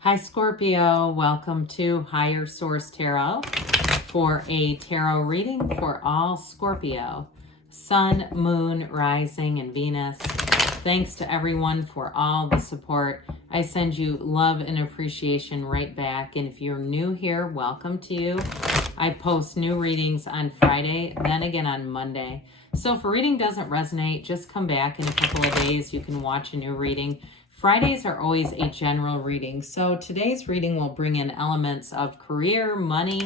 Hi Scorpio, welcome to Higher Source Tarot for a tarot reading for all Scorpio, Sun, Moon, Rising, and Venus. Thanks to everyone for all the support. I send you love and appreciation right back. And if you're new here, welcome to you. I post new readings on Friday, then again on Monday. So if a reading doesn't resonate, just come back in a couple of days. You can watch a new reading. Fridays are always a general reading. So today's reading will bring in elements of career, money,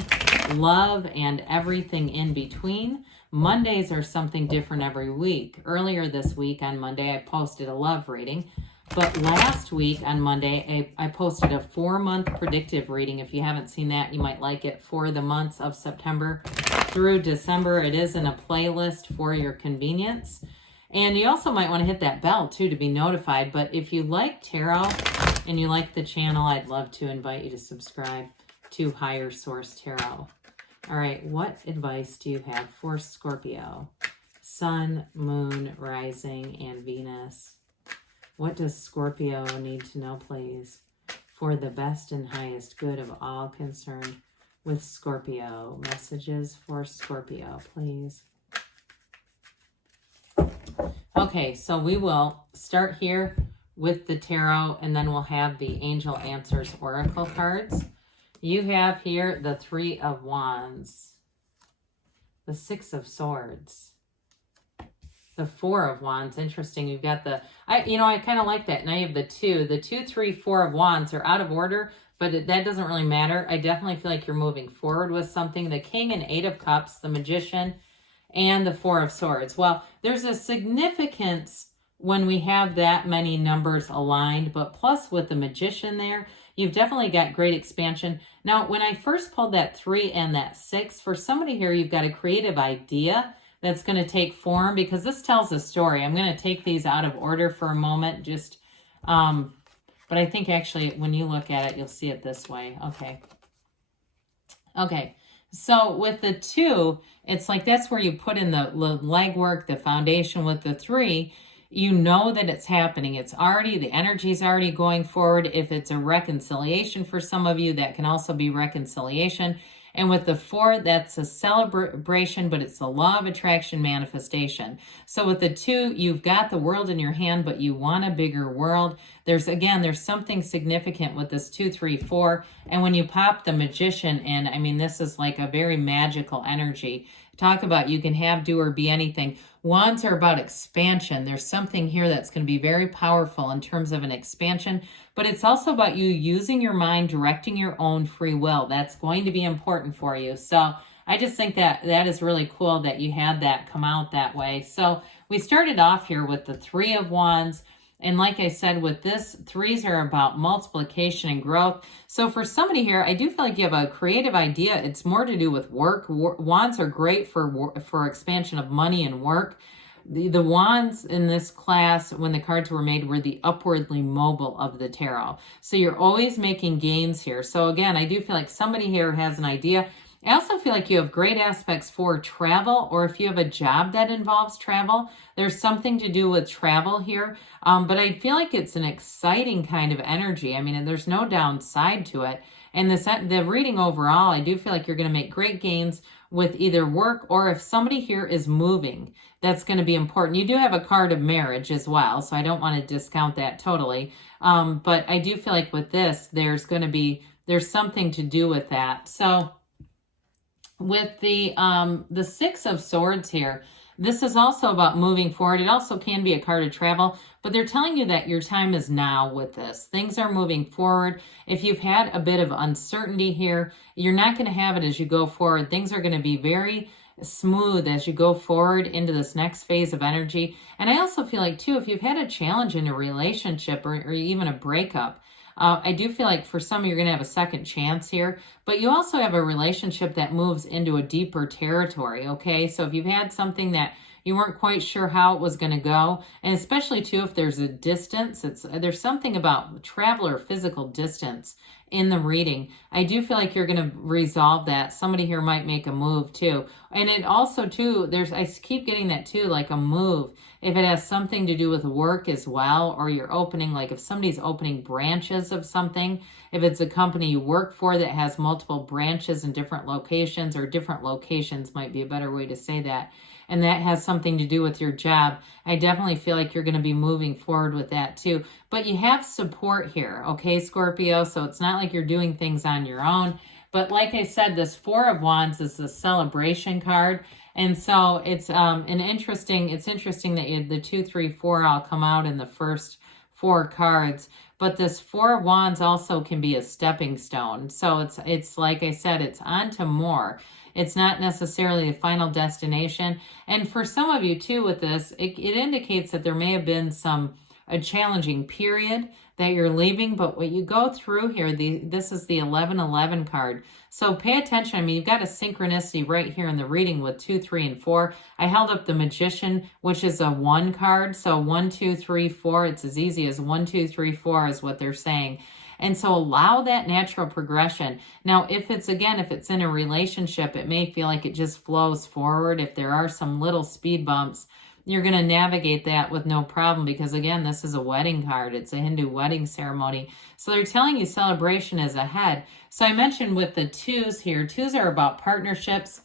love, and everything in between. Mondays are something different every week. Earlier this week on Monday, I posted a love reading. But last week on Monday, I posted a 4-month predictive reading. If you haven't seen that, you might like it, for the months of September through December. It is in a playlist for your convenience. And you also might want to hit that bell too to be notified. But if you like tarot and you like the channel, I'd love to invite you to subscribe to Higher Source Tarot. All right, what advice do you have for Scorpio? Sun, Moon, Rising, and Venus. What does Scorpio need to know, please, for the best and highest good of all concerned with Scorpio? Messages for Scorpio, please. Okay, so we will start here with the tarot, and then we'll have the Angel Answers Oracle cards. You have here the 3 of Wands, the 6 of Swords, the 4 of Wands. Interesting. You've got the, I kind of like that. Now you have the 2. The 2, 3, 4 of Wands are out of order, but that doesn't really matter. I definitely feel like you're moving forward with something. The King and 8 of Cups, the Magician, and the 4 of Swords. Well, there's a significance when we have that many numbers aligned, but plus with the Magician there, you've definitely got great expansion. Now, when I first pulled that 3 and that 6, for somebody here, you've got a creative idea that's going to take form, because this tells a story. I'm going to take these out of order for a moment, but I think actually when you look at it, you'll see it this way. Okay. So with the 2, it's like that's where you put in the legwork, the foundation. With the 3, you know that it's happening. It's already, the energy is already going forward. If it's a reconciliation for some of you, that can also be reconciliation. And with the 4, that's a celebration, but it's the law of attraction manifestation. So with the 2, you've got the world in your hand, but you want a bigger world. There's something significant with this 2, 3, 4. And when you pop the Magician in, I mean, this is like a very magical energy. Talk about you can have, do, or be anything. Wands are about expansion. There's something here that's going to be very powerful in terms of an expansion, but it's also about you using your mind, directing your own free will. That's going to be important for you. So I just think that is really cool that you had that come out that way. So we started off here with the 3 of Wands. And like I said, with this, 3s are about multiplication and growth. So for somebody here, I do feel like you have a creative idea. It's more to do with work. Wands are great for expansion of money and work. The wands in this class, when the cards were made, were the upwardly mobile of the tarot. So you're always making gains here. So again, I do feel like somebody here has an idea. I also feel like you have great aspects for travel, or if you have a job that involves travel, there's something to do with travel here. But I feel like it's an exciting kind of energy. I mean, and there's no downside to it. And the reading overall, I do feel like you're going to make great gains with either work, or if somebody here is moving, that's going to be important. You do have a card of marriage as well, so I don't want to discount that totally. But I do feel like with this, there's something to do with that. So with the 6 of Swords here, this is also about moving forward. It also can be a card of travel, but they're telling you that your time is now with this. Things are moving forward. If you've had a bit of uncertainty here, you're not going to have it as you go forward. Things are going to be very smooth as you go forward into this next phase of energy. And I also feel like, too, if you've had a challenge in a relationship or even a breakup, I do feel like for some you're going to have a second chance here, but you also have a relationship that moves into a deeper territory, okay? So if you've had something that You weren't quite sure how it was going to go. And especially too, if there's a distance, there's something about travel or physical distance in the reading. I do feel like you're going to resolve that. Somebody here might make a move too. And it also too, I keep getting that too, like a move. If it has something to do with work as well, or you're opening, like if somebody's opening branches of something, if it's a company you work for that has multiple branches in different locations, or different locations might be a better way to say that, and that has something to do with your job, I definitely feel like you're going to be moving forward with that too. But you have support here, okay, Scorpio? So it's not like you're doing things on your own. But like I said, this Four of Wands is a celebration card. And so it's interesting that the 2, 3, 4 all come out in the first 4 cards. But this Four of Wands also can be a stepping stone. So it's like I said, it's on to more. It's not necessarily a final destination. And for some of you too with this, it indicates that there may have been a challenging period that you're leaving, but what you go through here, this is the 1111 card. So pay attention. I mean, you've got a synchronicity right here in the reading with 2, 3, and 4. I held up the Magician, which is a 1 card. So 1, 2, 3, 4. It's as easy as 1, 2, 3, 4 is what they're saying. And so allow that natural progression. Now, if it's in a relationship, it may feel like it just flows forward. If there are some little speed bumps, you're going to navigate that with no problem, because again, this is a wedding card. It's a Hindu wedding ceremony. So they're telling you celebration is ahead. So I mentioned with the 2s here, 2s are about partnerships.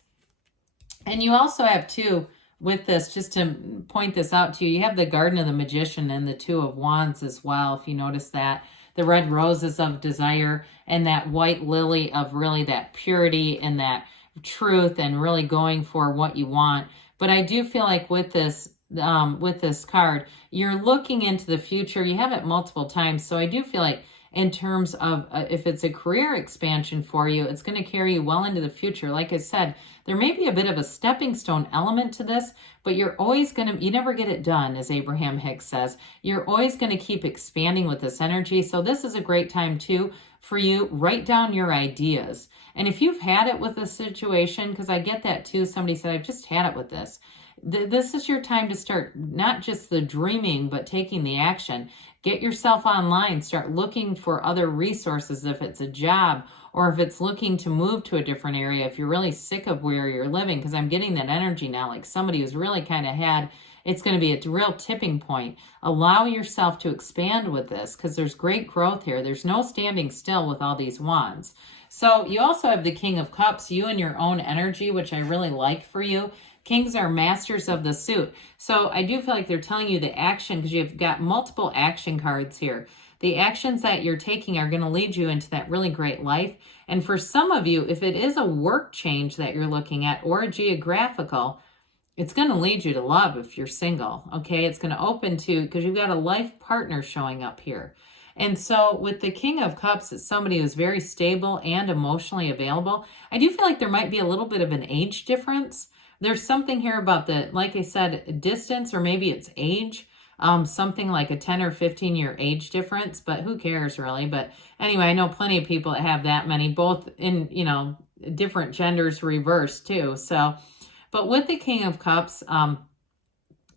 And you also have 2 with this, just to point this out to you, you have the Garden of the Magician and the 2 of Wands as well, if you notice that. The red roses of desire and that white lily of really that purity and that truth and really going for what you want. But I do feel like with this card, you're looking into the future. You have it multiple times. So I do feel like in terms of if it's a career expansion for you, it's going to carry you well into the future. Like I said, there may be a bit of a stepping stone element to this, but you're always you never get it done, as Abraham Hicks says. You're always going to keep expanding with this energy. So this is a great time too for you. Write down your ideas. And if you've had it with a situation, because I get that too, somebody said, I've just had it with this. This is your time to start not just the dreaming, but taking the action. Get yourself online. Start looking for other resources if it's a job or if it's looking to move to a different area, if you're really sick of where you're living, because I'm getting that energy now, like somebody who's really kind of it's going to be a real tipping point. Allow yourself to expand with this, because there's great growth here. There's no standing still with all these wands. So you also have the King of Cups, you and your own energy, which I really like for you. Kings are masters of the suit. So I do feel like they're telling you the action, because you've got multiple action cards here. The actions that you're taking are going to lead you into that really great life. And for some of you, if it is a work change that you're looking at or a geographical, it's going to lead you to love if you're single. Okay, it's going to open to, because you've got a life partner showing up here. And so with the King of Cups, it's somebody who's very stable and emotionally available. I do feel like there might be a little bit of an age difference. There's something here about like I said, distance, or maybe it's age. Something like a 10 or 15 year age difference, but who cares really? But anyway, I know plenty of people that have that many, both in, different genders reversed too. So, but with the King of Cups,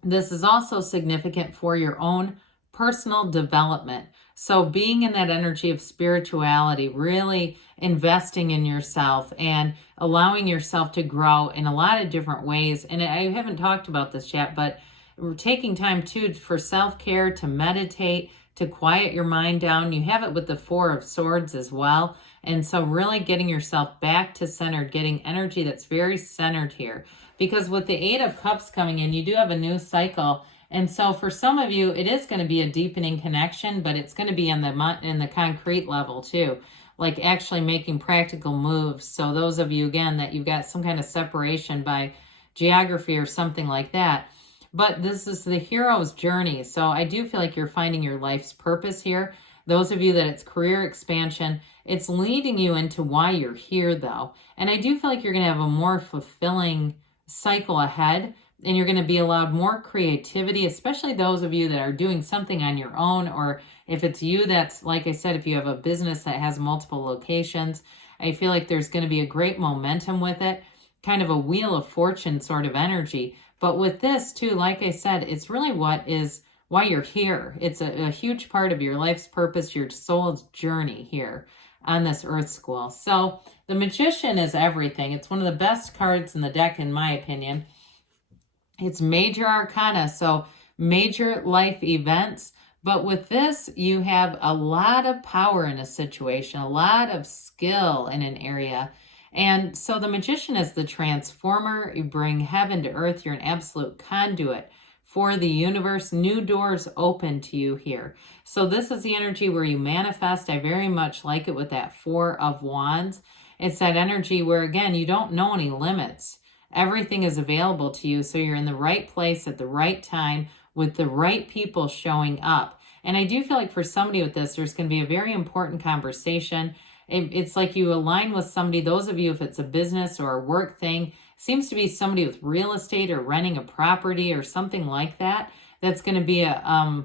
this is also significant for your own personal development. So being in that energy of spirituality, really investing in yourself and allowing yourself to grow in a lot of different ways. And I haven't talked about this yet, but we're taking time too for self-care, to meditate, to quiet your mind down. You have it with the Four of Swords as well. And so really getting yourself back to centered, getting energy that's very centered here. Because with the Eight of Cups coming in, you do have a new cycle. And so for some of you, it is going to be a deepening connection, but it's going to be in the concrete level too, like actually making practical moves. So those of you, again, that you've got some kind of separation by geography or something like that. But this is the hero's journey. So I do feel like you're finding your life's purpose here. Those of you that it's career expansion, it's leading you into why you're here though. And I do feel like you're going to have a more fulfilling cycle ahead, and you're going to be allowed more creativity, especially those of you that are doing something on your own, or if it's you that's, like I said, if you have a business that has multiple locations, I feel like there's going to be a great momentum with it, kind of a wheel of fortune sort of energy. But with this too, like I said, it's really why you're here. It's a huge part of your life's purpose, your soul's journey here on this Earth School. So the Magician is everything. It's one of the best cards in the deck, in my opinion. It's major arcana, so major life events. But with this, you have a lot of power in a situation, a lot of skill in an area. And so the Magician is the transformer. You bring heaven to earth. You're an absolute conduit for the universe. New doors open to you here. So this is the energy where you manifest. I very much like it with that Four of Wands. It's that energy where, again, you don't know any limits. Everything is available to you. So you're in the right place at the right time with the right people showing up. And I do feel like for somebody with this, there's going to be a very important conversation. It's like you align with somebody. Those of you, if it's a business or a work thing, seems to be somebody with real estate or renting a property or something like that. That's going to be a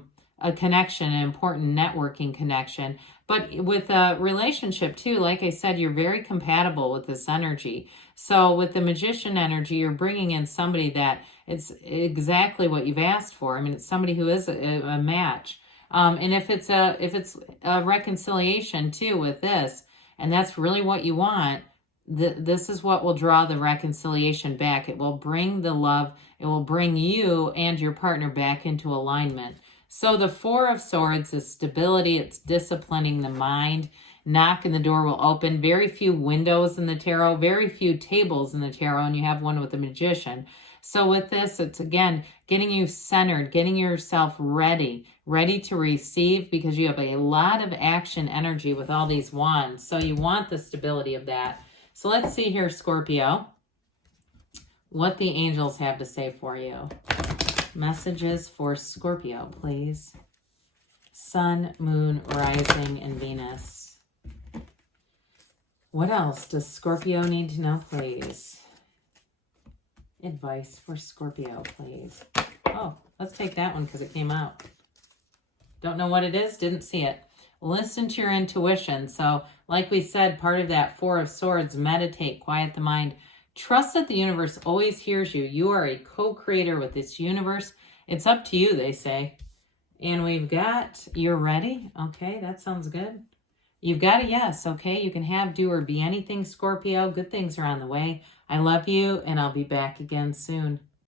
connection, an important networking connection. But with a relationship too, like I said, you're very compatible with this energy. So with the Magician energy, you're bringing in somebody that it's exactly what you've asked for. I mean, it's somebody who is a match. And if it's a reconciliation too with this, and that's really what you want, this is what will draw the reconciliation back. It will bring the love. It will bring you and your partner back into alignment. So the Four of Swords is stability. It's disciplining the mind. Knock and the door will open. Very few windows in the tarot, very few tables in the tarot, and you have one with the Magician. So with this, it's again, getting you centered, getting yourself ready to receive, because you have a lot of action energy with all these wands. So you want the stability of that. So let's see here, Scorpio, what the angels have to say for you. Messages for Scorpio, please. Sun, Moon, Rising, and Venus. What else does Scorpio need to know, please? Advice for Scorpio, please. Oh, let's take that one because it came out. Don't know what it is, didn't see it. Listen to your intuition. So like we said, part of that Four of Swords, meditate, quiet the mind. Trust that the universe always hears you. You are a co-creator with this universe. It's up to you, they say. And we've got, you're ready? Okay, that sounds good. You've got a yes, okay? You can have, do, or be anything, Scorpio. Good things are on the way. I love you, and I'll be back again soon.